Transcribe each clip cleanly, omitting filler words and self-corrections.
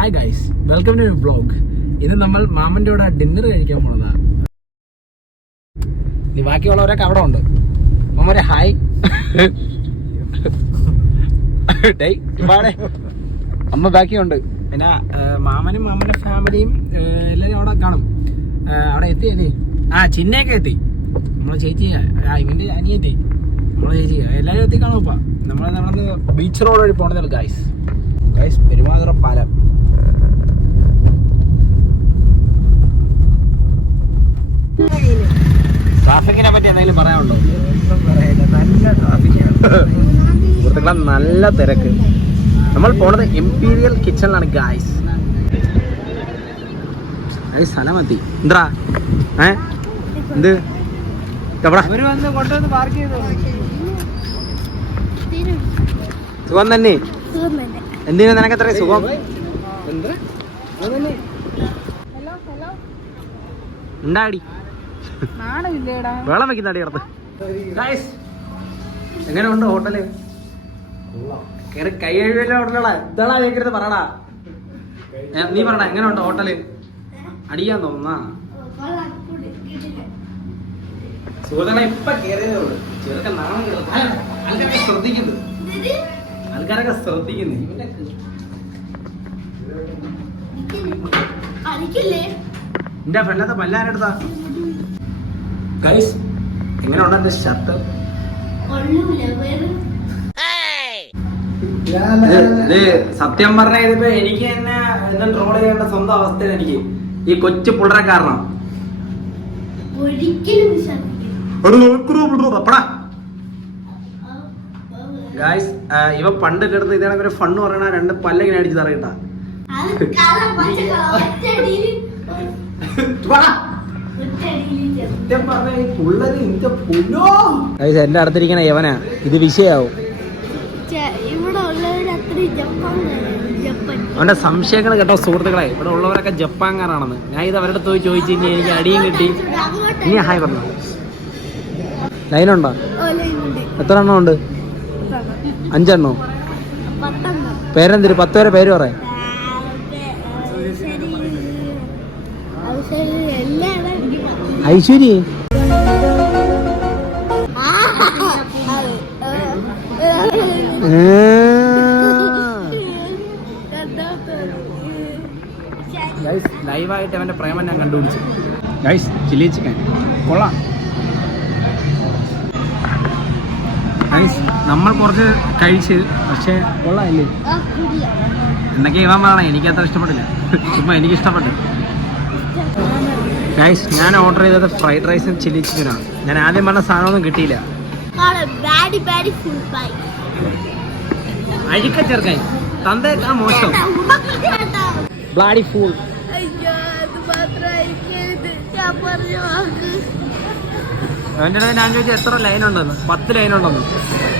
Hi guys, welcome to vlog. ഇന്ന് നമ്മൾ മാമന്റെ കൂടെ ഡിന്നർ കഴിക്കാൻ പോണതാ. ഇനി ബാക്കിയുള്ളവരൊക്കെ അവിടെ ഉണ്ട്. മാമരെ ഹായ്. അമ്മ ബാക്കിയുണ്ട്. പിന്നെ മാമനും മാമന്റെ ഫാമിലിയും എല്ലാവരും അവിടെ കാണും. അവിടെ എത്തിയല്ലേ? ചിന്നയൊക്കെ എത്തി. നമ്മളെ ചേച്ചി ഇവന്റെ അനിയത്തി നമ്മളെ ചേച്ചി എല്ലാവരും എത്തി കാണും. ഇപ്പം നമ്മളന്ന് ബീച്ച് റോഡ് വഴി പോണതല്ല ഗൈസ്. പെരുമാതുറ പാലം. ട്രാഫിക്കിനെ പറ്റി എന്തെങ്കിലും പറയാനുണ്ടോ? സുഹൃത്തുക്കളെ, നല്ല തിരക്ക്. നമ്മൾ പോണത് ഇംപീരിയൽ കിച്ചണിലാണ് ഗായ്സ്. സ്ഥലമെത്തി. എന്താ എന്ത് സുഖം തന്നെ? എന്തിനാ നിനക്ക് എത്ര സുഖം? ഉണ്ടാടി വെള്ളം വെക്കുന്നാടി അടുത്ത്. എങ്ങനെ ഉണ്ട് ഹോട്ടല്? കൈ കഴുകല ഹോട്ടലുകളാ ഇതാണാ കേൾക്കരുത്. പറടാ, നീ പറടാ, എങ്ങനെ ഉണ്ട് ഹോട്ടല്? അടിക്കാൻ തോന്നുന്നാ? സുഹൃത്തുക്കളെ, ഇപ്പൊ കേറിയതേ ഉള്ളൂ. ചെറുക്കൻ നാണം കിടന്നു. ആൾക്കാരൊക്കെ ശ്രദ്ധിക്കുന്നു. എന്റെ ഫ്രണ്ടത്തെ പല്ലാരെടുത്താ ഗൈസ്. എങ്ങനെ ഉണ്ട് എന്റെ ഷർട്ട്? സത്യം പറഞ്ഞ ഇതിപ്പോ എനിക്ക് തന്നെ എന്നെ ട്രോൾ ചെയ്യേണ്ട സ്വന്തം അവസ്ഥയിൽ എനിക്ക് ഈ കൊച്ചു പുള്ളറെ കാരണം. ഗൈസ്, ഇവ പണ്ട് കിടന്ന് ഇതാണ് ഒരു ഫണ്ണ് പറയണ രണ്ട് പല്ലിങ്ങനെ അടിച്ച് തറയിട്ടാ. എന്റെ അടുത്തിരിക്കണ യവനാ ഇത് വിഷയാവും. അവന്റെ സംശയങ്ങൾ കേട്ടോ സുഹൃത്തുക്കളെ. ഇവിടെ ഉള്ളവരൊക്കെ ജപ്പാൻകാരാണെന്ന്. ഞാൻ ഇത് അവരുടെ പോയി ചോദിച്ചു കഴിഞ്ഞാൽ എനിക്ക് അടിയും കിട്ടി. ഇനി ഹായ് പറഞ്ഞു. ലൈനുണ്ടോ? എത്ര എണ്ണം ഉണ്ട്? 5 എണ്ണോ? പേരെന്തിര്? 10 പേരെ പേര് പറയാം. ഐശ്വര്യ ലൈവായിട്ട് അവന്റെ പ്രേമം ഞാൻ കണ്ടുപിടിച്ചു ഗൈസ്. ചില്ലി ചിക്കൻ കൊള്ളാം ഗൈസ്. നമ്മൾ കുറച്ച് കഴിച്ച്, പക്ഷെ കൊള്ളാമല്ലേ? എന്തൊക്കെ ഇവാൻ പറയണേ, എനിക്കത്ര ഇഷ്ടപ്പെട്ടില്ല. ചുമ്മാ എനിക്ക് ഇഷ്ടപ്പെട്ടു ഗൈസ്. ഞാൻ ഓർഡർ ചെയ്തത് ഫ്രൈഡ് റൈസും ചില്ലി ചിക്കനാണ്. ഞാൻ ആദ്യം പറഞ്ഞ സാധനമൊന്നും കിട്ടിയില്ല. അഴിക്ക ചേർക്കാൻ തന്തേക്കാ മോശം. Bloody fool. അവൻ്റെ ഞാൻ ചോദിച്ചു എത്ര ലൈൻ ഉണ്ടെന്ന്. 10 ലൈൻ ഉണ്ടെന്ന്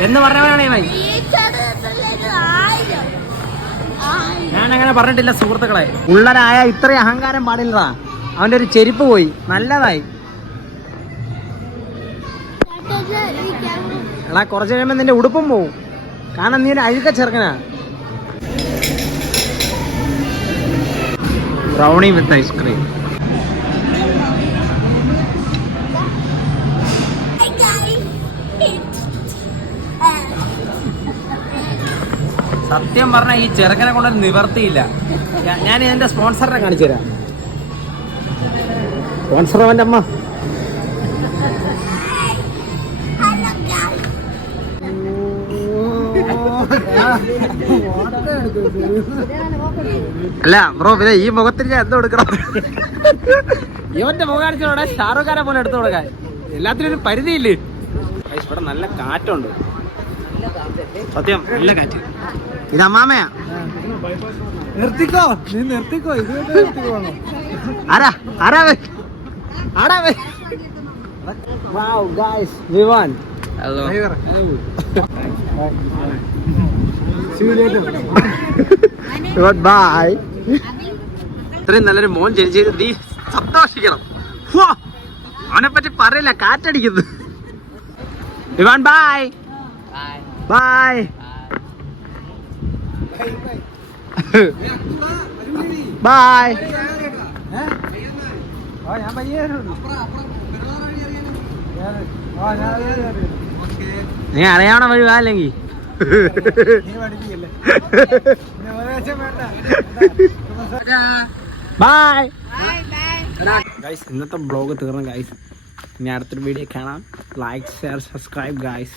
എന്ന് പറഞ്ഞവനാണ് ഇവൻ. ഞാൻ അങ്ങനെ പറഞ്ഞിട്ടില്ല സുഹൃത്തുക്കളെ. ഉള്ളരായ ഇത്രയും അഹങ്കാരം പാടില്ലടാ. അവന്റെ ഒരു ചെരുപ്പ് പോയി. നല്ലതായി എടാ. കുറച്ച് കഴിയുമ്പോൾ നിന്റെ ഉടുപ്പും പോവും. കാരണം നീ ഒരു അഴുക്ക ചെറുക്കനാ. Brownie with ice cream. സത്യം പറഞ്ഞ ഈ ചെറുക്കനെ കൊണ്ടൊരു നിവർത്തിയില്ല. ഞാൻ ഇതിന്റെ സ്പോൺസറിനെ കാണിച്ചു തരാം. സ്പോൺസർ അവൻ്റെ അമ്മ. അല്ല ബ്രോ, പിന്നെ ഈ മുഖത്തിന് ഞാൻ എന്തോ എടുക്കണം? ഇവന്റെ മുഖം കാണിച്ചോടെ ഷാറുഖ് ഖാനെ പോലെ എടുത്തു കൊടുക്കാൻ. എല്ലാത്തിനും ഒരു പരിധിയില്ലേ? ഇവിടെ നല്ല കാറ്റുണ്ട്. സത്യം നല്ല കാറ്റ്. ഇത് അമ്മാമയാ. നിർത്തിക്കോ, നീ നിർത്തിക്കോ. ആരാ ആരാ ആടാ. Wow guys, we won. Hello. See you later. Goodbye. ഇത്രയും നല്ലൊരു മോൻ ജനിച്ചത് നീ സന്തോഷിക്കണം. അവനെ പറ്റി പറയില്ല, കാറ്റടിക്കുന്നു. Vivan, bye. Bye. ബൈ. നീ അറിയാവണ വഴി അല്ലെങ്കിൽ ബൈ. ഗൈസ് ഇന്നത്തെ ബ്ലോഗ് തീർന്നു ഗൈസ്. ഇനി അടുത്തൊരു വീഡിയോ കാണാം. Like share subscribe guys.